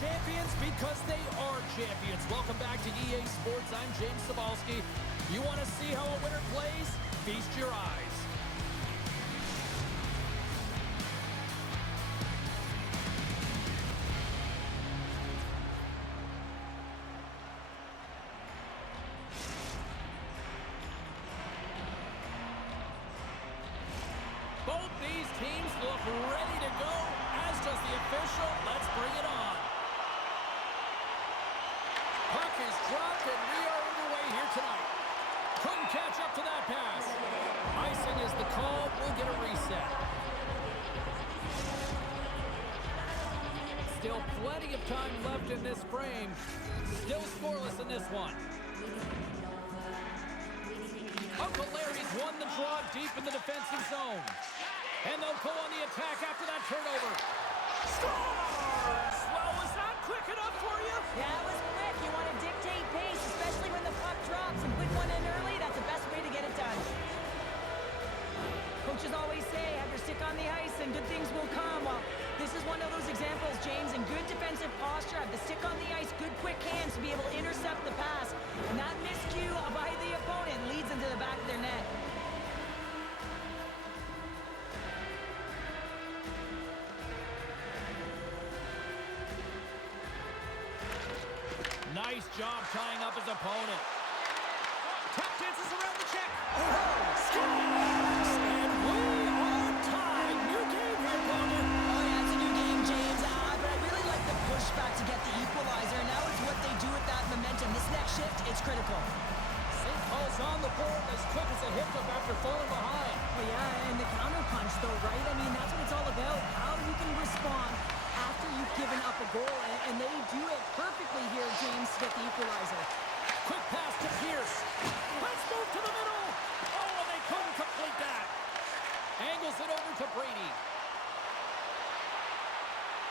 champions because they are champions. Welcome back to EA Sports. I'm James Cybulski. You want to see how a winner plays? Feast your eyes. Both these teams look ready to go, as does the official. Let's bring it on. Puck is dropped, and we are underway here tonight. Couldn't catch up to that pass. Icing is the call. We'll get a reset. Still plenty of time left in this frame. Still scoreless in this one. Uncle Larry's won the draw deep in the defensive zone. And they'll go on the attack after that turnover. Scores! Well, was that quick enough for you? Yeah, it was quick. You want to dictate pace, especially when the puck drops. And put one in early, that's the best way to get it done. Coaches always say, have your stick on the ice and good things will come. Well, this is one of those examples, James. In good defensive posture, have the stick on the ice, good quick hands to be able to intercept the pass. And that miscue by the opponent leads into the back of their net. Nice job tying up his opponent. Tap dances around the check. Scores! And we are tied. New game here, opponent. Oh, yeah, it's a new game, James. But I really like the pushback to get the equalizer. And now it's what they do with that momentum. This next shift, it's critical. St. Paul's on the board as quick as a hip-up after falling behind. Well, yeah, and the counterpunch, though, right? I mean, that's what it's all about. How you can respond after you've given up a goal, and they do it perfectly here, James, to get the equalizer. Quick pass to Pierce. Let's move to the middle. Oh, and they couldn't complete that. Angles it over to Brady.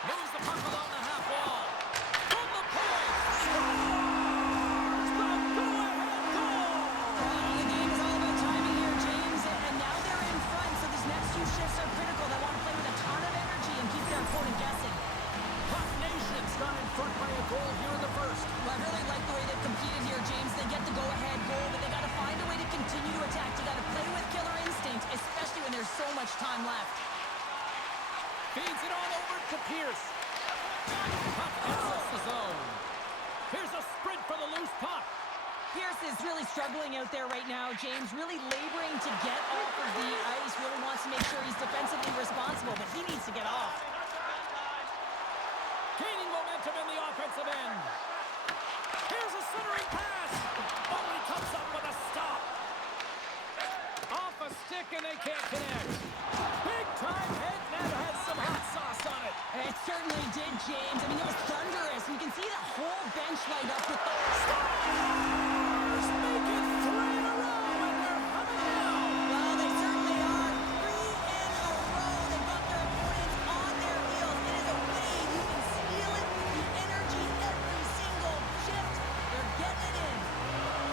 Moves the puck along the half wall. From the point. Scores! The go-ahead goal! The game is all about timing here, James, and now they're in front, so these next few shifts are critical. They want to play with a ton of energy and keep their opponent guessing. Puck Nation's got in front by a goal here in the first. Well, I really like the way they've competed here, James. They get the go-ahead goal, but they got to find a way to continue to attack. You got to play with killer instinct, especially when there's so much time left. Feeds it on over to Pierce. Puck exits the zone. Here's a sprint for the loose puck. Pierce is really struggling out there right now, James. Really laboring to get off of the ice. Really wants to make sure he's defensively responsible, but he needs to get off. Gaining momentum in the offensive end. Here's a centering pass. Oh, he comes up with a stop. Off a stick and they can't connect. Big time head net has some hot sauce on it. It certainly did, James. I mean, it was thunderous. You can see the whole bench light up with the Stars make it 3 in a row, and they're humming now. Well, they certainly are. 3 in a row. They've got their opponents on their heels. It is a wave. You can feel it. The energy every single shift. They're getting it in.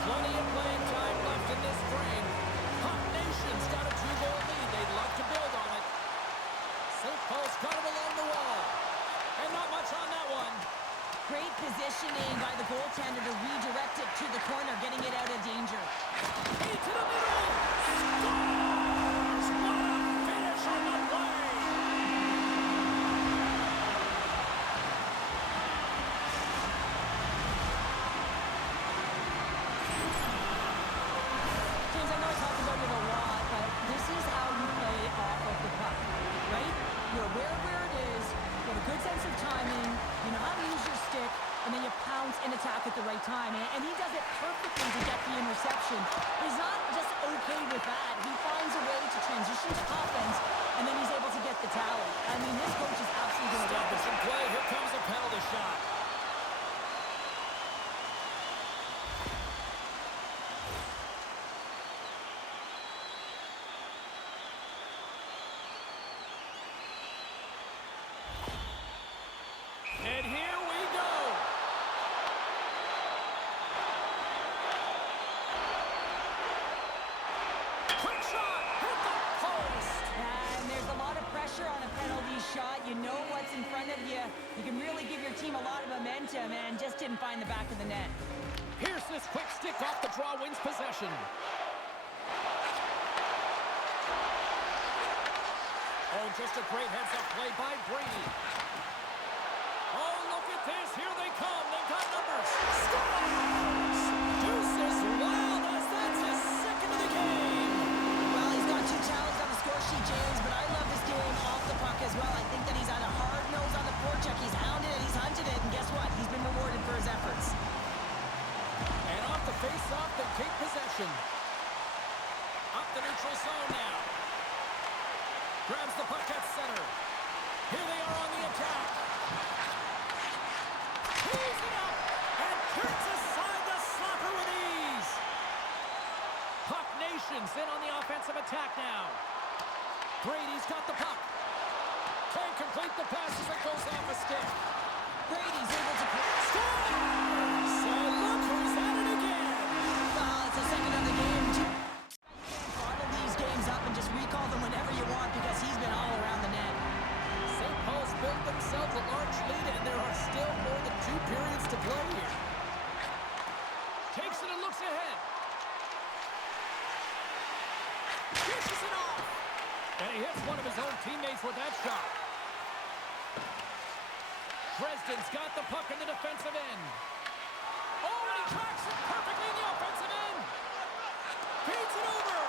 Plenty of playing time left in this frame. Puck Nation's got a 2-goal lead. They'd love to build on it. St. Paul's got it along the wall. And not much on that one. Great positioning by the goaltender to redirect it to the corner, getting it out of danger. Into the middle. Scores! What a finish on the play. James, I know I talked about it a lot, but this is how you play off of the puck, right? You're aware of where it is, you have a good sense of timing, you know how to use your stick, and then you pounce and attack at the right time. And he does it perfectly to get the interception. But he's not just okay with that. He finds team a lot of momentum and just didn't find the back of the net. Here's this quick stick off the draw, wins possession. Oh, just a great heads-up play by Brady. Oh, look at this. Here they come. They've got numbers. Scores! Deuces Wild, that's his second of the game. Well, he's got 2 tallies on the score sheet, James, but I love this game off the puck as well. I think that he's had a hard nose on the forecheck. He's hounded it, he's hunted it, and guess what? He's been rewarded for his efforts. And off the face-off, they take possession. Up the neutral zone now. Grabs the puck at center. Here they are on the attack. He's it up and turns aside the slapper with ease. Puck Nation's in on the offensive attack now. Brady's got the puck. Can't complete the pass as it goes off a stick. Brady's able to Score! So look who's at it again. Well, it's a second of the game. You can't bottle these games up and just recall them whenever you want because he's been all around the net. St. Paul's built themselves a large lead, and there are still more than 2 periods to play here. Takes it and looks ahead. Dishes it off. And he hits one of his own teammates with that shot. Dresden's got the puck in the defensive end. Oh, and he tracks it perfectly in the offensive end. Feeds it over.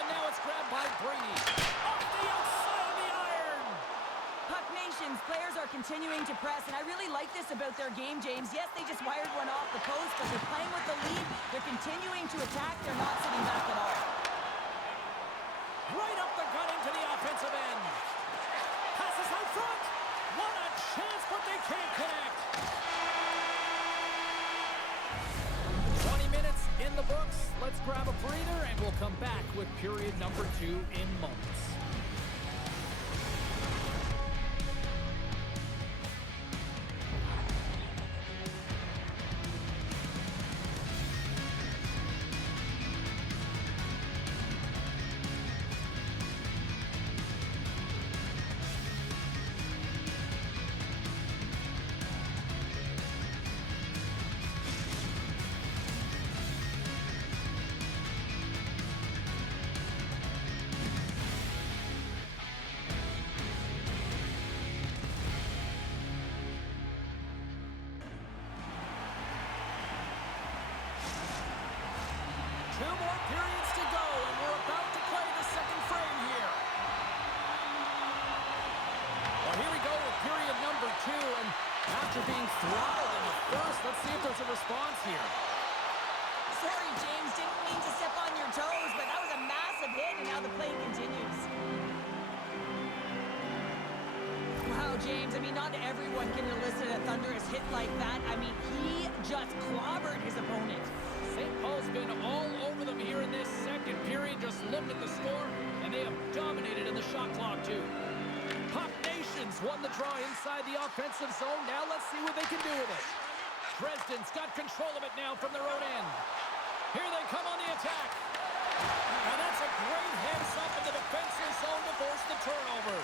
And now it's grabbed by Brady. Off the outside of the iron. Puck Nation's players are continuing to press, and I really like this about their game, James. Yes, they just wired one off the post, but they're playing with the lead. They're continuing to attack. They're not sitting back at all. Right up the gut into the offensive end. Passes out front. What a chance, but they can't connect. 20 minutes in the books. Let's grab a breather, and we'll come back with period number 2 in moments. Periods to go, and we're about to play the second frame here. Well, here we go with period number 2, and after being throttled in the first, let's see if there's a response here. Sorry, James, didn't mean to step on your toes, but that was a massive hit, and now the play continues. Wow, James, I mean, not everyone can elicit a thunderous hit like that. I mean, he just clobbered his opponent. St. Paul's been all over them here in this second period. Just look at the score, and they have dominated in the shot clock, too. Puck Nations won the draw inside the offensive zone. Now let's see what they can do with it. Dresden's got control of it now from their own end. Here they come on the attack. And that's a great heads-up in the defensive zone to force the turnover.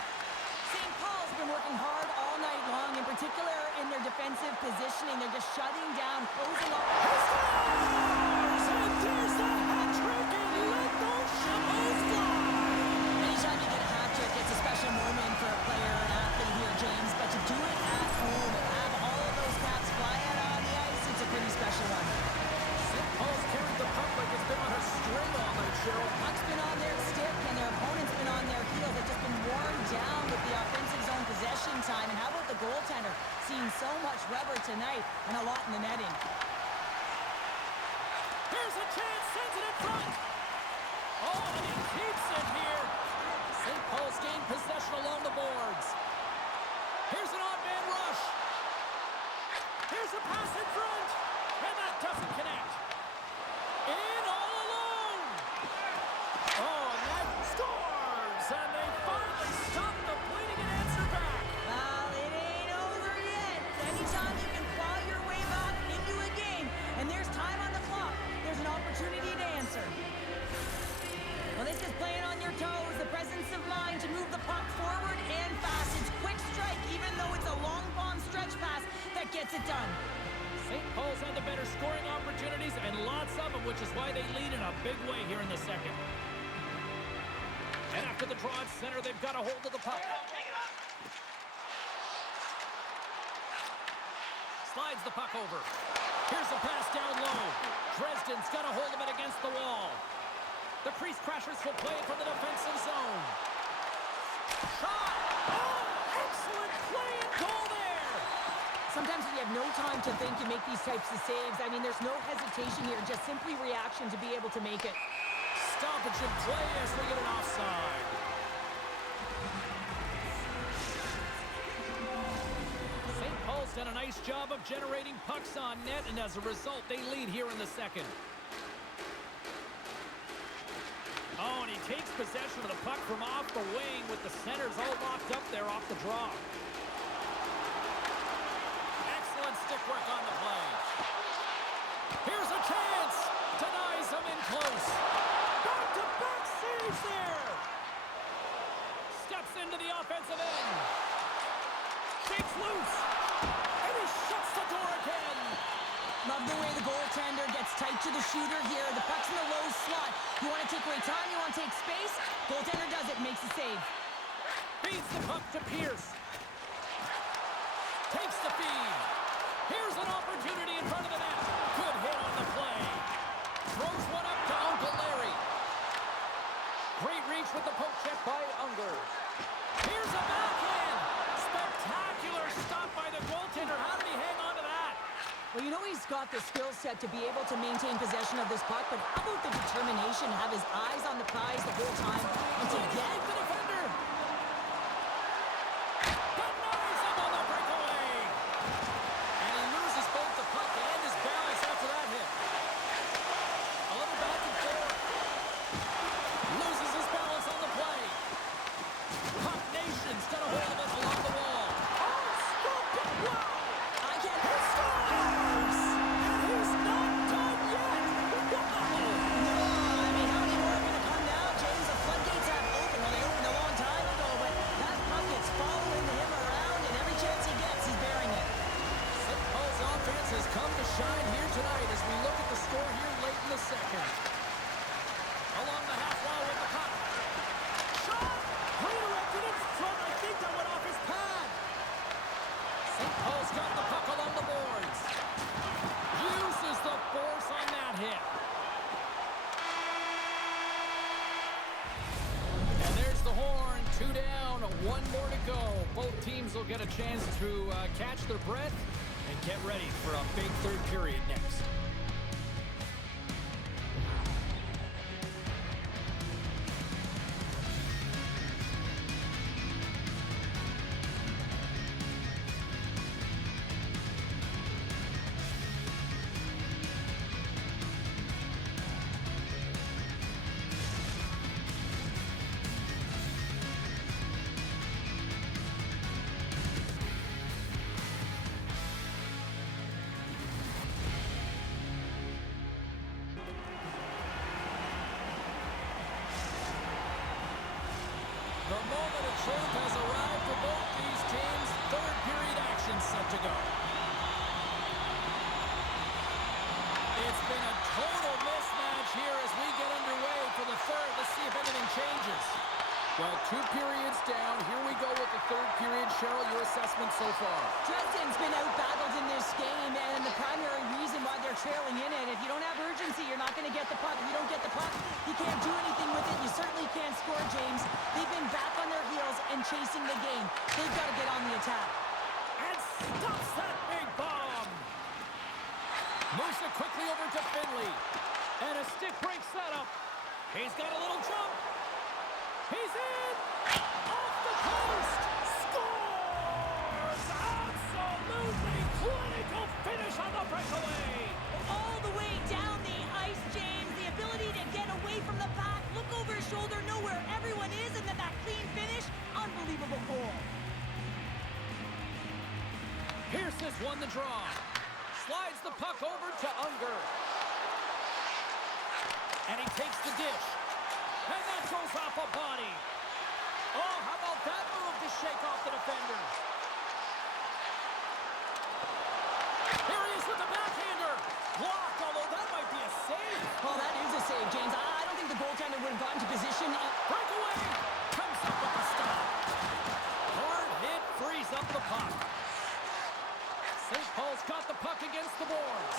St. Paul's been working hard all night long, in particular in their defensive positioning. They're just shutting down, closing off. And there's the hat trick, and let those shovels fly. Anytime you get a hat trick, it's a special moment for a player or an athlete here, James. But to do it at home and have all of those caps fly out on the ice, it's a pretty special one. St. Paul's carried the puck like it's been on a string all night, Cheryl. Puck's been on their stick, and their opponent's been on their heels. They've just been worn down with the offensive zone possession time. And how about the goaltender? Seeing so much rubber tonight and a lot in the netting. Here's a chance, sends it in front. Oh, and he keeps it here. St. Paul's gained possession along the boards. Here's an odd man rush. Here's a pass in front. And that doesn't connect. In all alone. Oh, and that scores. And they finally stop the bleeding and answer back. Well, it ain't over yet. Anytime you can claw your way back into a game, and there's time on the clock, there's an opportunity to answer. Well, this is playing on your toes, the presence of mind to move the puck forward and fast. It's quick strike, even though it's a long bomb stretch pass. gets it done. St. Paul's had the better scoring opportunities and lots of them, which is why they lead in a big way here in the second. And after the draw at center, they've got a hold of the puck. Slides the puck over. Here's a pass down low. Dresden's got a hold of it against the wall. The crease crashers will play it from the defensive zone. Shot! Oh, excellent play and goal there! Sometimes when you have no time to think, you make these types of saves. I mean, there's no hesitation here, just simply reaction to be able to make it. Stoppage in play as we get an offside. St. Paul's done a nice job of generating pucks on net, and as a result, they lead here in the second. Oh, and he takes possession of the puck from off the wing with the centers all locked up there off the draw. Excellent stick work on the play. Here's a chance. Denies him in close. Back-to-back saves there. Steps into the offensive end. Shakes loose. And he shuts the door again. Love the way the goaltender gets tight to the shooter here. The puck's in the low slot. You want to take away time, you want to take space. Goaltender does it, makes the save. Feeds the puck to Pierce. Takes the feed. Here's an opportunity in front of the net. Good hit on the play. Throws one up to Uncle Larry. Great reach with the poke check by Unger. Here's a backhand. Spectacular stop by the goaltender. How did he hang on to that? Well, you know he's got the skill set to be able to maintain possession of this puck, but how about the determination, have his eyes on the prize the whole time, and to get the defender. Denies him on the breakaway. And he loses both the puck and his balance after that hit. A little back and forth. Loses his balance on the play. Puck Nation's got a hold of it along the wall. Oh, stop it! Wow! I can't... He scores! And he's not done yet! Wow! No, I mean, how many more are going to come now, James? The floodgates have opened. Well, they opened a long time ago, but that puck is following him around, and every chance he gets, he's bearing it. St. Paul's offense has come to shine here tonight as we look at the score here late in the second. Along the half wall with the puck. Shot! Redirected in front. I think that went off his pad. St. Paul's got the puck along the boards. Uses the force on that hit. And there's the horn. 2 down, 1 more to go. Both teams will get a chance to catch their breath and get ready for a big third period next. The moment of truth has arrived for both these teams. Third period action set to go. It's been a total mismatch here as we get underway for the third. Let's see if anything changes. Well, 2 periods down. Here we go with the third period. Cheryl, your assessment so far? Dresden's been out-battled in this game, and the primary reason why they're trailing in it, if you don't have urgency, you're not going to get the puck. If you don't get the puck, you can't do anything with it. You certainly can't score, James. They've been back on their heels and chasing the game. They've got to get on the attack. And stops that big bomb. Moves it quickly over to Finley. And a stick break setup. He's got a little jump. He's in! Off the post! Scores! Absolutely clinical finish on the breakaway! All the way down the ice, James. The ability to get away from the pack, look over his shoulder, know where everyone is, and then that clean finish. Unbelievable goal. Pierce has won the draw. Slides the puck over to Unger. And he takes the dish. And that goes off a body. Oh, how about that move to shake off the defender? almost got the puck against the boards.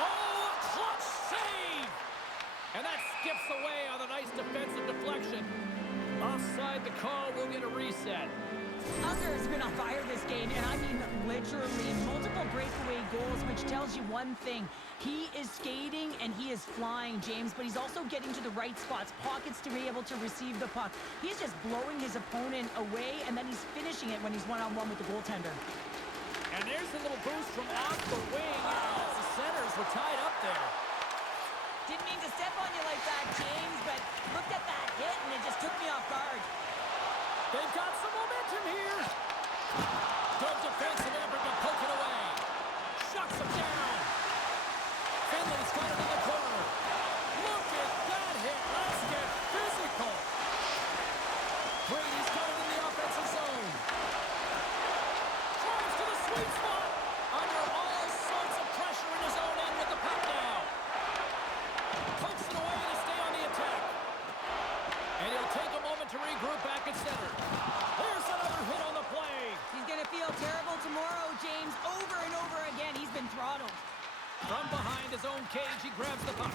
Oh, a clutch save! And that skips away on a nice defensive deflection. Offside the call, we'll get a reset. Unger has been on fire this game, and I mean literally multiple breakaway goals, which tells you one thing. He is skating and he is flying, James, but he's also getting to the right spots, pockets to be able to receive the puck. He's just blowing his opponent away, and then he's finishing it when he's one-on-one with the goaltender. And there's a little boost from off the wing as the centers were tied up there. Didn't mean to step on you like that, James, but looked at that hit and it just took me off guard. They've got some momentum here. Good defensive effort to poke it away. Shuts him down. Finley's got it in the corner. Look at that hit. Let's get physical. Brady's got it in the offensive zone. Drives to the sweet spot. Under all sorts of pressure in his own end with the puck now. Pokes it away to stay on the attack. And he'll take a moment to regroup back at center. There's another hit on the play. He's going to feel terrible tomorrow, James. Over and over again, he's been throttled. From behind his own cage, he grabs the puck.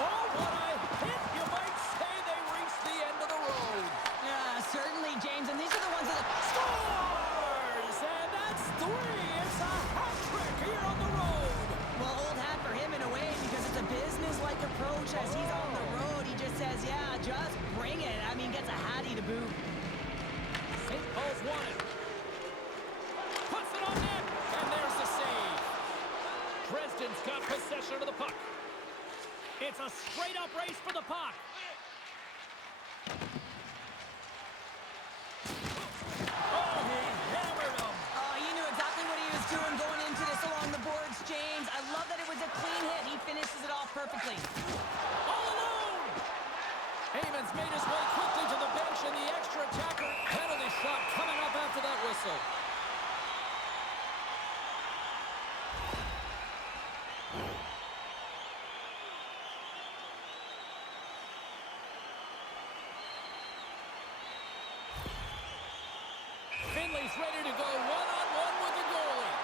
Oh, what a hit! You might say they reached the end of the road. Yeah, certainly, James. And these are the ones that Scores! And that's 3. It's a hat trick here on the road. Well, old hat for him in a way because it's a business-like approach as he's on the road. He just says, yeah, just bring it. I mean, gets a hattie to boot. St. Paul's won it. Puts it on net, and there's the save. Dresden's got possession of the puck. It's a straight-up race for the puck. Oh, he hammered him. Oh, he knew exactly what he was doing going into this along the boards, James. I love that it was a clean hit. He finishes it off perfectly. All alone. Eamons made his way quickly to the bench, and the extra attacker penalty shot coming up after that whistle. Finley's ready to go one-on-one with the goalie.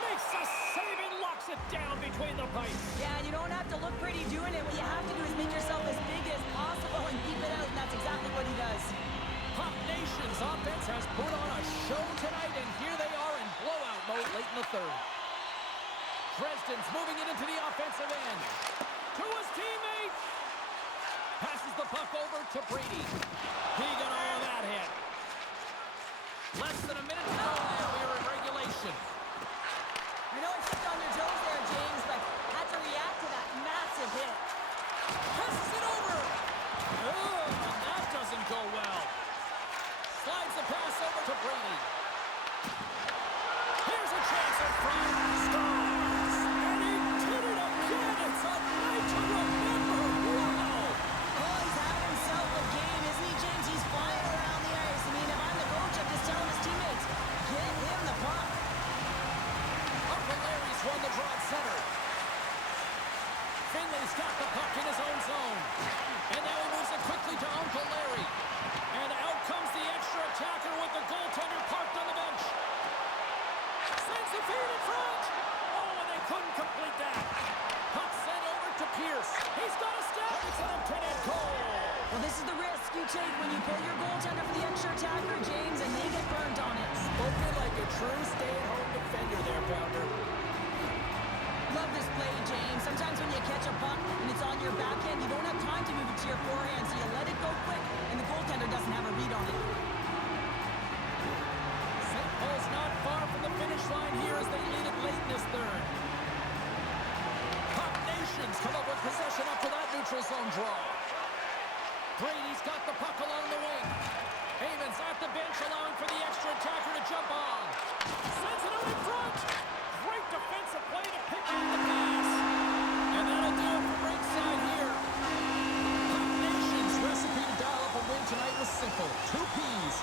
Makes a save and locks it down between the pipes. Yeah, you don't have to look pretty doing it. What you have to do is make yourself as big as possible and keep it out, and that's exactly what he does. Puck Nation's offense has put on a show tonight, and here they are in blowout mode late in the third. Dresden's moving it into the offensive end. To his teammate. Passes the puck over to Brady. He got all of that hit. Less than a minute to go now here in regulation. I know it stepped on your toes there, James, but had to react to that massive hit. Passes it over. Oh, that doesn't go well. Slides the pass over to Brady. Here's a chance in front. Scores! And he did it again. It's a night to remember. Wow! Oh, he's having himself a game, isn't he, James? He's flying around the ice. I mean, if I'm the coach, I'm just telling his teammates, get him the puck. Uncle Larry's won the draw at center. Finley's got the puck in his own zone. And now he moves it quickly to Uncle Larry. And out comes the extra attacker with the goaltender parked on the bench. Sends the feed in front. Oh, and they couldn't complete that. Puck sent over to Pierce. He's got a step. It's an empty-net goal. Well, this is the risk you take when you pull your goaltender for the extra attacker, James, and they get burned on it. Spoken like a true stay-at-home defender there, Pounder. Love this play, James. Sometimes when you catch a puck and it's on your backhand, you don't have time to move it to your forehand, so you let it go quick, and the goaltender doesn't have a read on it. St. Paul's not far from the finish line here as they lead it late in this third. Puck Nations come up with possession after that neutral zone draw. Brady's got the puck along the wing. Eamons at the bench, allowing for the extra attacker to jump on. Sends it out in front. Great defensive play to pick up the pass. And that'll do it from ringside here. Puck Nation's recipe to dial up a win tonight was simple. 2 Ps.